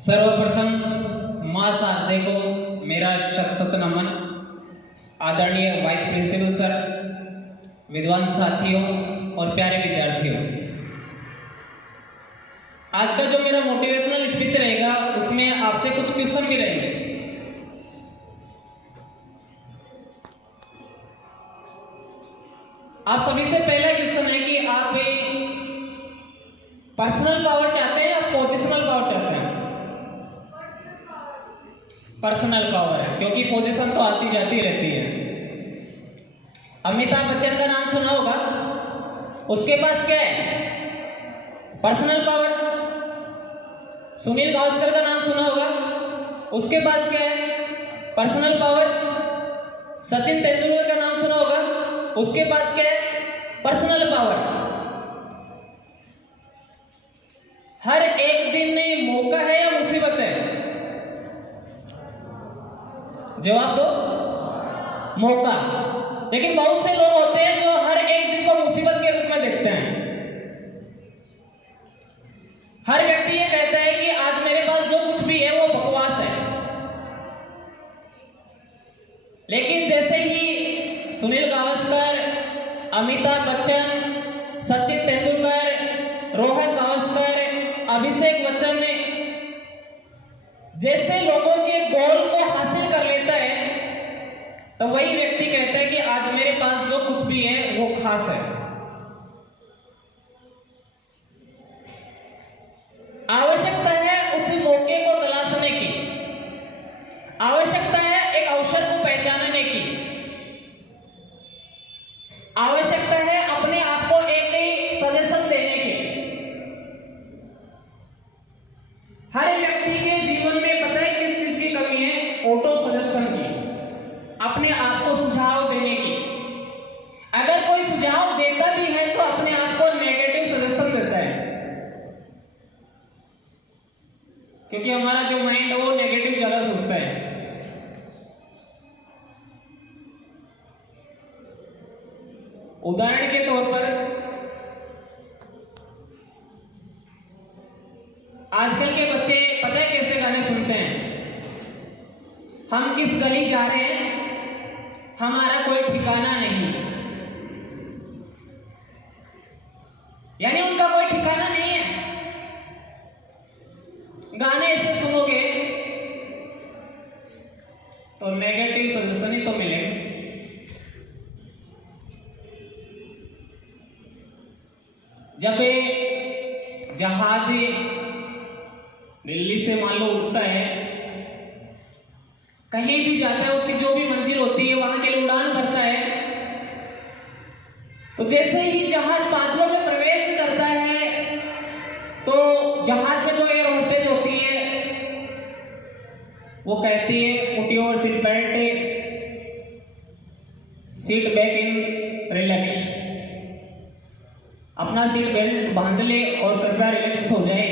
सर्वप्रथम मां शारदे को मेरा शत नमन। आदरणीय वाइस प्रिंसिपल सर, विद्वान साथियों और प्यारे विद्यार्थियों, आज का जो मेरा मोटिवेशनल स्पीच रहेगा उसमें आपसे कुछ क्वेश्चन भी रहेंगे। आप सभी से पहला क्वेश्चन है कि आप पर्सनल पावर चाहते हैं या पोजिशनल पावर चाहते हैं? पर्सनल पावर है, क्योंकि पोजीशन तो आती जाती रहती है। अमिताभ बच्चन का नाम सुना होगा, उसके पास क्या है? Personal power. सुनील गावस्कर का नाम सुना होगा, उसके पास क्या है? Personal power. सचिन तेंदुलकर का नाम सुना होगा, उसके पास क्या है? Personal power. हर एक दिन में मौका है या मुसीबत है? जवाब दो। मौका। लेकिन बहुत से लोग होते हैं जो हर एक दिन को मुसीबत के रूप में देखते हैं। हर व्यक्ति ये कहता है कि आज मेरे पास जो कुछ भी है वो बकवास है। लेकिन जैसे ही सुनील गावस्कर, अमिताभ बच्चन, सचिन तेंदुलकर, रोहन गावस्कर, अभिषेक बच्चन ने जैसे लोगों के गोल को हासिल कर लेता है, तो वही व्यक्ति कहता है कि आज मेरे पास जो कुछ भी है वो खास है। आवश्यकता है उस मौके को तलाशने की, आवश्यकता है एक अवसर को पहचानने की, आवश्यकता है अपने आप को एक सजेशन देने की। हर व्यक्ति के जीवन में पता है किस चीज की कमी है? ऑटो सजेशन की, अपने आप को सुझाव देने की। अगर कोई सुझाव देता भी है तो अपने आप को नेगेटिव सजेशन देता है, क्योंकि हमारा जो माइंड है वो नेगेटिव ज्यादा सोचता है। उदाहरण के तौर पर आजकल के बच्चे पता है कैसे गाने सुनते हैं? हम किस गली जा रहे हैं, हमारा कोई ठिकाना नहीं। यानी उनका कोई ठिकाना नहीं है। गाने ऐसे सुनोगे तो नेगेटिव सजेशन ही तो मिलेगा। जब जहाज दिल्ली से मान लो उड़ता है, कहीं भी जाता है, उसकी जो भी मंजिल होती है वहां के लिए उड़ान भरता है, तो जैसे ही जहाज बादलों में प्रवेश करता है तो जहाज में जो एयर होस्टेज होती है वो कहती है put your seat belt, seat back in, relax. अपना सीट बेल्ट बांध ले और कृपया रिलैक्स हो जाए।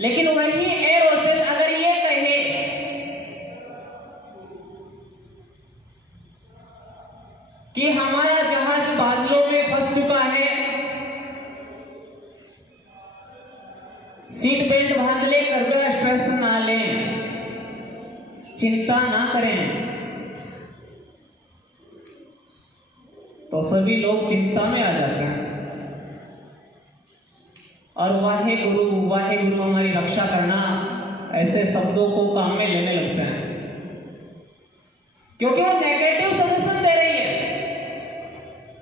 लेकिन वही एयर होस्टेज अगर ये कहे कि हमारा जहाज बादलों में फंस चुका है, सीट बेल्ट बांध ले, कृपया स्ट्रेस ना लें, चिंता ना करें, तो सभी लोग चिंता में आ जाते हैं और वाहे गुरु हमारी रक्षा करना ऐसे शब्दों को काम में लेने लगते हैं, क्योंकि वो नेगेटिव सजेशन दे रही है।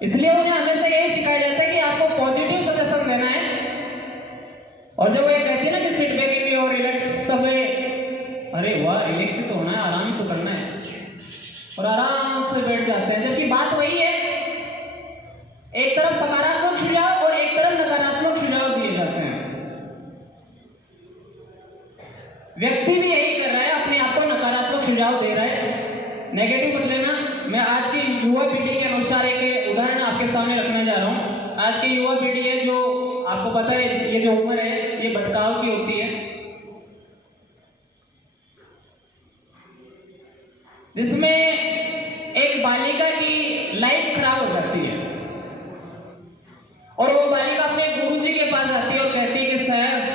इसलिए उन्हें हमेशा यही सिखाया जाता है कि आपको पॉजिटिव सजेशन देना है। और जब वो ये कहती है ना कि सीट बैक इन और रिलैक्स, तब अरे वाह, रिलैक्स तो होना है, आराम तो करना है, और आराम से बैठ जाते हैं। जबकि बात वही है, एक तरफ सकारात्मक सुझाव और एक तरफ नकारात्मक सुझाव दिए जाते हैं। व्यक्ति भी यही कर रहा है, अपने आप को नकारात्मक सुझाव दे रहा है। नेगेटिव मत लेना। मैं आज की युवा पीढ़ी के अनुसार एक उदाहरण आपके सामने रखने जा रहा हूं। आज की युवा पीढ़ी है, जो आपको पता है ये जो उम्र है ये भटकाव की होती है, जिसमें एक बालिका की लाइफ खराब हो जाती है और वो बालिका अपने गुरुजी के पास आती है और कहती है कि सर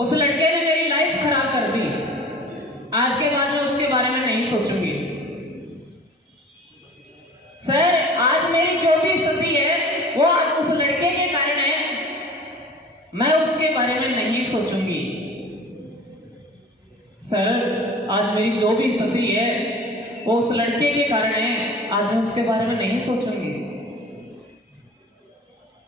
उस लड़के ने मेरी लाइफ खराब कर दी, आज के बाद मैं उसके बारे में नहीं सोचूंगी। सर, आज मेरी जो भी स्थिति है वो आज उस लड़के के कारण है, मैं उसके बारे में नहीं सोचूंगी। सर, आज मेरी जो भी स्थिति है वो उस लड़के के कारण है, आज मैं उसके बारे में नहीं सोचूंगी।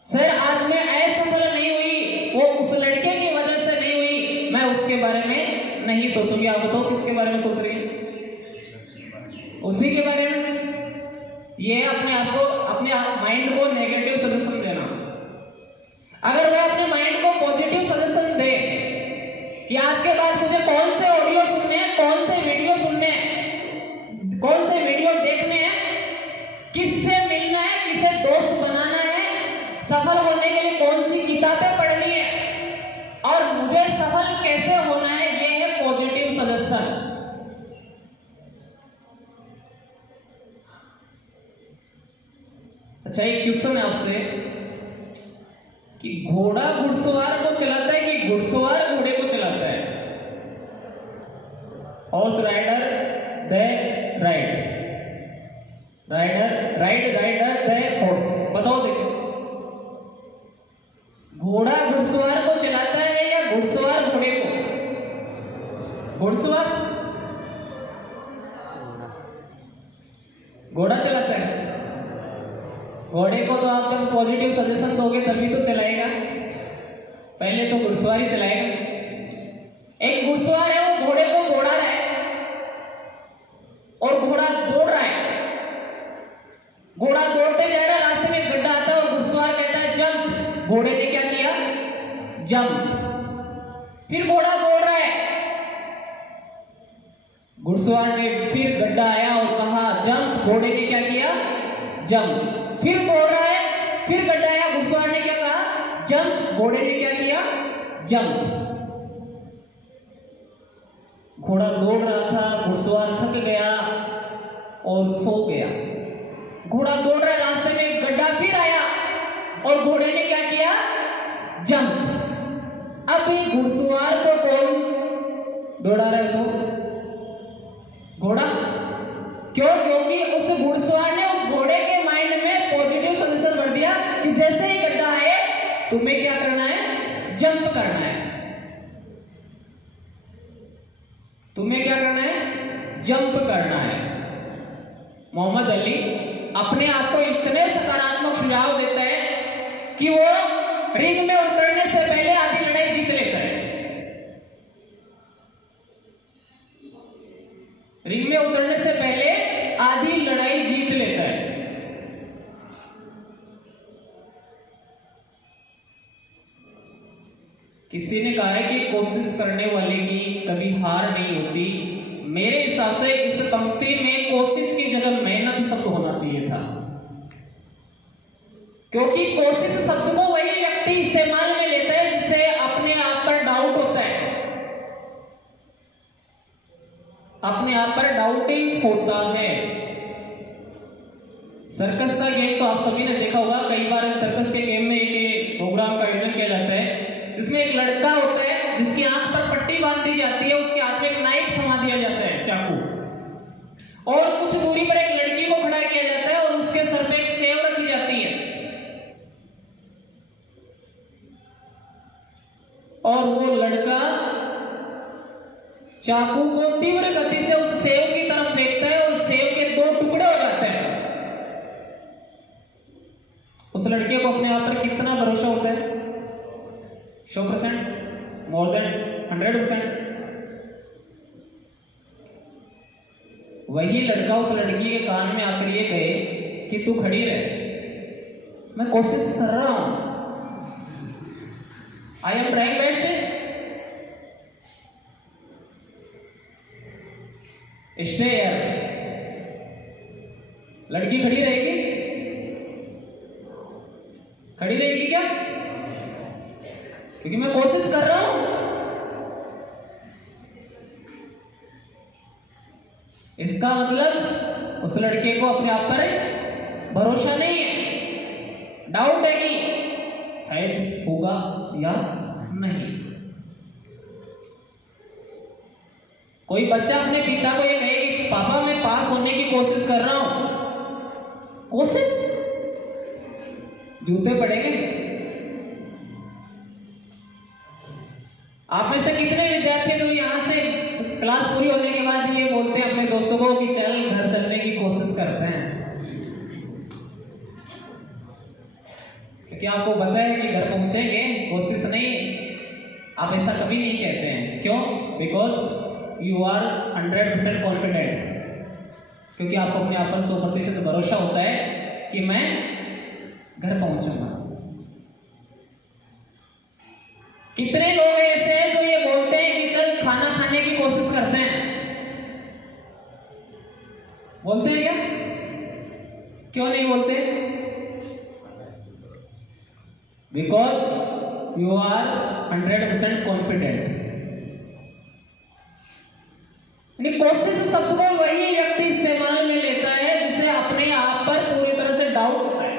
सर, आज मैं असफल नहीं हुई, वो उस लड़के की वजह से नहीं हुई, मैं उसके बारे में नहीं सोचूंगी। आप बताओ किसके बारे में सोच रही है? उसी के बारे में। ये अपने आप को, अपने माइंड को नेगेटिव सजेशन देना। अगर वह अपने माइंड को पॉजिटिव सजेशन दे कि आज के बाद मुझे कौन से ऑडियो सुनने हैं, कौन से वीडियो सुनने हैं, कौन से वीडियो देखने हैं, किससे मिलना है, किसे दोस्त बनाना है, सफल होने के लिए कौन सी किताबें पढ़नी है और मुझे सफल कैसे होना है, ये है पॉजिटिव सजेशन। अच्छा, एक क्वेश्चन है आपसे कि घोड़ा घुड़सवार को चलाता है कि घुड़सवार घोड़े को चलाता है? Horse rider the ride, rider the horse. बताओ देखो, घोड़ा घुड़सवार को चलाता है या घुड़सवार घोड़े को? घुड़सवार घोड़ा चलाता है। घोड़े को तो आप जब पॉजिटिव सजेशन दोगे तभी तो चलाएगा, पहले तो घुड़सवार ही चलाएगा। एक घुड़सवार है, वो घोड़े को दौड़ा रहा है और घोड़ा दौड़ रहा है। घोड़ा दौड़ते जा रहा है, रास्ते में गड्ढा आता है और घुड़सवार कहता है जंप। घोड़े ने क्या किया? जंप। फिर घोड़ा दौड़ रहा है, घुड़सवार ने फिर गड्ढा आया और कहा जंप। घोड़े ने क्या किया? जंप। फिर दौड़ रहा है, फिर गड्ढा आया, घुड़सवार ने क्या कहा? जंप। घोड़े ने क्या किया? जंप। घोड़ा दौड़ रहा था, घुड़सवार थक गया और सो गया। घोड़ा दौड़ रहा, रास्ते में गड्ढा फिर आया और घोड़े ने क्या किया? जंप। अब घुड़सवार को कौन दौड़ा रहा है? तो घोड़ा। क्यों? क्योंकि उस घुड़सवार ने उस घोड़े के माइंड में पॉजिटिव सजेशन भर दिया कि जैसे ही गड्ढा आए तुम्हें क्या करना है? जंप करना है। तुम्हें क्या करना है? जंप करना है। मोहम्मद अली अपने आप को इतने सकारात्मक सुझाव देता है कि वो रिंग में उतरने से पहले आधी लड़ाई जीत लेता है। रिंग में उतरने से पहले आधी लड़ाई जीत लेता है। किसी ने कहा है कि कोशिश करने वाले की कभी हार नहीं होती। मेरे हिसाब से इस पंक्ति में कोशिश की जगह मेहनत शब्द होना चाहिए था, क्योंकि कोशिश शब्द को वही व्यक्ति इस्तेमाल में लेता है जिसे अपने आप पर डाउट होता है, अपने आप पर डाउटिंग होता है। सर्कस का गेम तो आप सभी ने देखा होगा। कई बार सर्कस के गेम में एक प्रोग्राम का आयोजन किया जाता है जिसमें एक लड़का होता है जिसकी आंख पर पट्टी बांध दी जाती है, उसके हाथ में एक नाइफ थमा दिया जाता है, चाकू, और कुछ दूरी पर एक लड़की को खड़ा किया जाता है और उसके सर पे एक सेव रखी जाती है और वो लड़का चाकू को तीव्र गति से उस सेव की तरफ फेंकता है और सेव के 2 टुकड़े हो जाते हैं। उस लड़के को अपने आप पर कितना भरोसा होता है? 100%, मोर देन 100%। वही लड़का उस लड़की के कान में आकर ये कहे कि तू खड़ी रह, मैं कोशिश कर रहा हूं, I am trying best, stay here. लड़की खड़ी रहेगी? खड़ी रहेगी क्या? क्योंकि मैं कोशिश कर रहा हूं। इसका मतलब उस लड़के को अपने आप पर भरोसा नहीं है, डाउट है कि शायद होगा या नहीं। कोई बच्चा अपने पिता को ये कहे कि पापा मैं पास होने की कोशिश कर रहा हूं, कोशिश, जूते पड़ेंगे। आप में से कितने विद्यार्थी जो यहाँ से क्लास पूरी होने के बाद ये बोलते हैं अपने दोस्तों को कि चल घर चलने की कोशिश करते हैं? क्योंकि आपको पता है कि घर पहुंचेंगे, कोशिश नहीं, आप ऐसा कभी नहीं कहते हैं। क्यों? बिकॉज यू आर 100% कॉन्फिडेंट, क्योंकि आपको अपने आप पर 100% भरोसा होता है कि मैं घर पहुंचूंगा। कितने लोग ऐसे हैं जो ये बोलते हैं कि चल खाना खाने की कोशिश करते हैं? बोलते हैं क्या? क्यों नहीं बोलते? Because you are 100% confident. कोशिश शब्द को वही व्यक्ति इस्तेमाल में लेता है जिसे अपने आप पर पूरी तरह से डाउट होता है।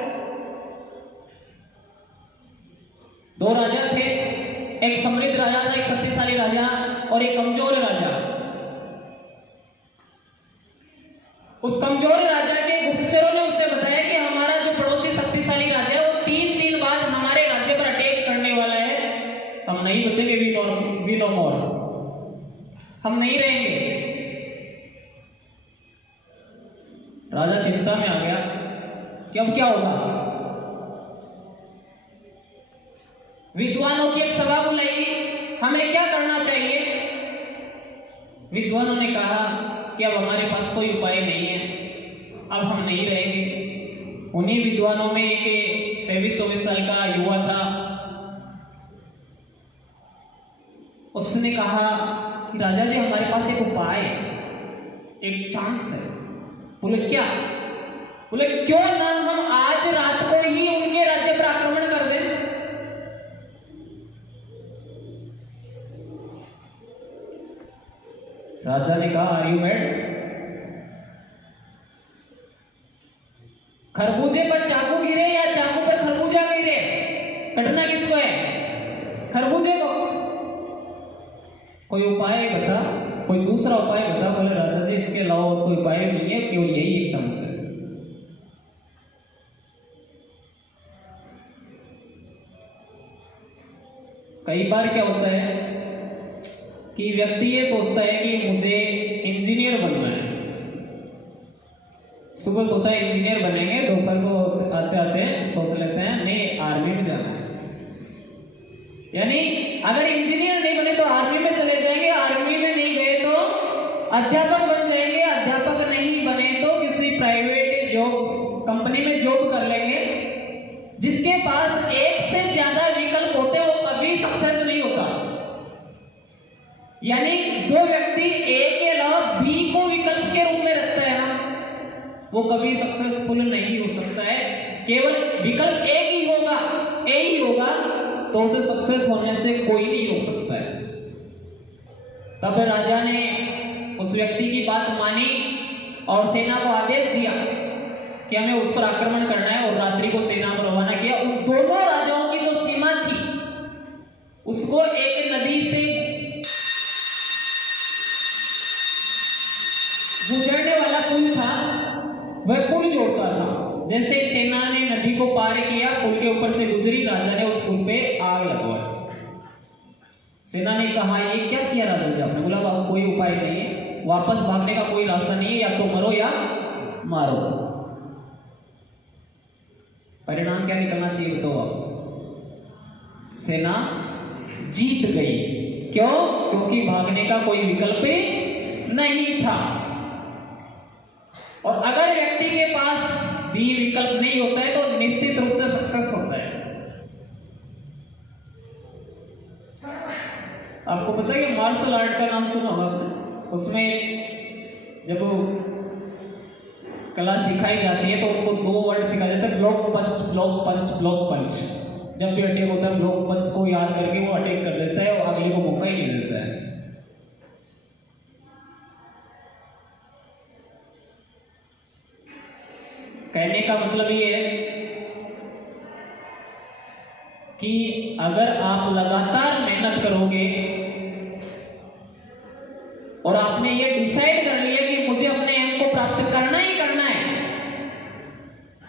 दो राजा थे, एक समृद्ध राजा था, एक शक्तिशाली राजा और एक कमजोर राजा। उस कमजोर राजा के गुप्तचरों ने उसे बताया कि हमारा जो पड़ोसी शक्तिशाली राजा है वो 3 दिन बाद हमारे राज्य पर अटैक करने वाला है, हम नहीं बचेंगे, वी नो मोर, हम नहीं रहेंगे। राजा चिंता में आ गया कि अब क्या होगा। विद्वानों की एक सभा बुलाई, हमें क्या करना चाहिए? विद्वानों ने कहा कि अब हमारे पास कोई उपाय नहीं है, अब हम नहीं रहेंगे। उन्हीं विद्वानों में एक 23-24 साल का युवा था, उसने कहा कि राजा जी हमारे पास एक उपाय, एक चांस है। बोले क्या? बोले क्यों ना हम आज रात को ही उनके राज्य पर आक्रमण कर दें। राजा ने कहा आर यू मैड? खरबूजे पर चाकू गिरे या चाकू पर खरबूजा गिरे, कटना किसको है? खरबूजे को। कोई उपाय बता, कोई दूसरा उपाय बता। बोले राजा जी इसके अलावा और कोई उपाय नहीं है, केवल यही एक चांस है। कई बार क्या होता है कि व्यक्ति ये सोचता है कि मुझे इंजीनियर बनना है, सुबह सोचा इंजीनियर बनेंगे, दोपहर को आते आते सोच लेते हैं नहीं आर्मी में जाना है। यानी अगर इंजीनियर नहीं बने तो आर्मी में चले जाएंगे, आर्मी में नहीं गए तो अध्यापक बन जाएंगे, अध्यापक नहीं बने तो किसी प्राइवेट जॉब कंपनी में जॉब कर लेंगे। जिसके पास एक से ज्यादा विकल्प होते हैं वो कभी सक्सेस नहीं होता। यानी जो व्यक्ति ए के अलावा बी को विकल्प के रूप में रखता है ना, वो कभी सक्सेसफुल नहीं हो सकता है। केवल विकल्प एक ही होगा, ए ही होगा, तो उसे सक्सेस होने से कोई नहीं रोक सकता है। तब राजा ने उस व्यक्ति की बात मानी और सेना को आदेश दिया कि हमें उस पर आक्रमण करना है और रात्रि को सेना को रवाना किया। उन दोनों राजाओं की जो सीमा थी उसको एक नदी से गुजरने वाला पुल था, वह पुल जोड़ता था। जैसे सेना ने नदी को पार किया, पुल के ऊपर से गुजरी, राजा ने उस पुल पे आग लगवाई। सेना ने कहा ये क्या किया राजा जी आपने? बोला बाबू कोई उपाय नहीं है, वापस भागने का कोई रास्ता नहीं है, या तो मरो या मारो। परिणाम क्या निकलना चाहिए बताओ आप? सेना जीत गई। क्यों? क्योंकि भागने का कोई विकल्प नहीं था। और अगर व्यक्ति के पास भी विकल्प नहीं होता है तो निश्चित रूप से सक्सेस होता है। आपको पता है कि मार्शल आर्ट का नाम सुना होगा आपने? उसमें जब वो कला सिखाई जाती है तो उनको 2 वर्ड सिखाया जाता है, block punch, block punch, block punch. जब भी अटैक होता है ब्लॉक पंच को याद करके वो अटैक कर देता है और अगले को मौका ही नहीं देता है। कहने का मतलब ये है कि अगर आप लगातार मेहनत करोगे और आपने ये डिसाइड कर लिया कि मुझे अपने एम को प्राप्त करना ही करना है,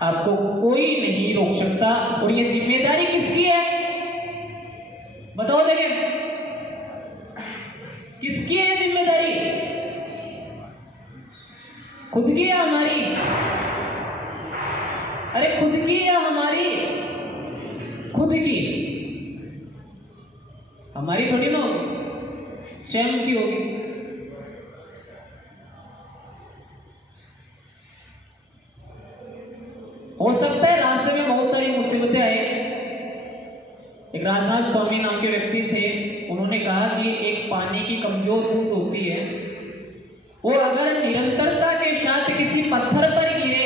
आपको कोई नहीं रोक सकता। और ये जिम्मेदारी किसकी है बताओ, देखें किसकी है जिम्मेदारी? खुद की है हमारी? अरे खुद की या हमारी? खुद की। हमारी थोड़ी ना होगी, स्वयं की होगी। हो सकता है रास्ते में बहुत सारी मुसीबतें आए। एक राजनाथ स्वामी नाम के व्यक्ति थे, उन्होंने कहा कि एक पानी की कमजोर बूंद होती है, वो अगर निरंतरता के साथ किसी पत्थर पर गिरे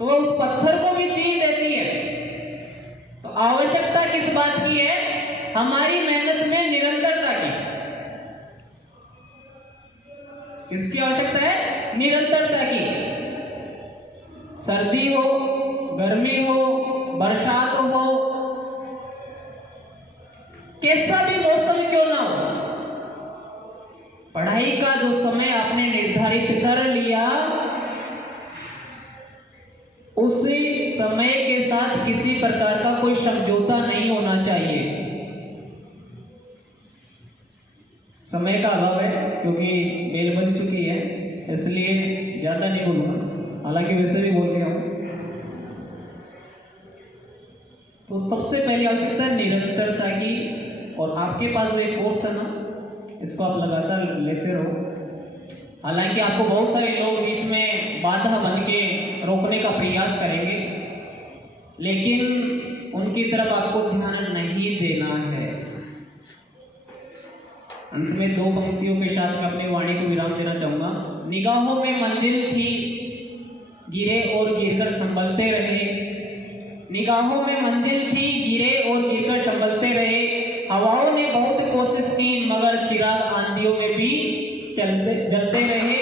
तो वह उस पत्थर को भी चीर देती है। तो आवश्यकता किस बात की है? हमारी मेहनत में निरंतरता की। किसकी आवश्यकता है? निरंतरता की। सर्दी हो, गर्मी हो, बरसात हो, कैसा भी मौसम क्यों ना हो, पढ़ाई का जो समय आपने निर्धारित कर लिया, उसी समय के साथ किसी प्रकार का कोई समझौता नहीं होना चाहिए। समय का अभाव है क्योंकि बेल बज चुकी है, इसलिए ज्यादा नहीं बोलूंगा, हालांकि वैसे भी बोल गया हूं। तो सबसे पहली आवश्यकता है निरंतरता की। और आपके पास जो एक कोर्स है ना, इसको आप लगातार लेते रहो। हालांकि आपको बहुत सारे लोग बीच में बाधा बन के रोकने का प्रयास करेंगे, लेकिन उनकी तरफ आपको ध्यान नहीं देना है। अंत में दो पंक्तियों के साथ मैं अपनी वाणी को विराम देना चाहूंगा। निगाहों में मंजिल थी, गिरे और गिरकर संभलते रहे। निगाहों में मंजिल थी, गिरे और गिरकर संभलते रहे। हवाओं ने बहुत कोशिश की, मगर चिराग आंधियों में भी जलते रहे।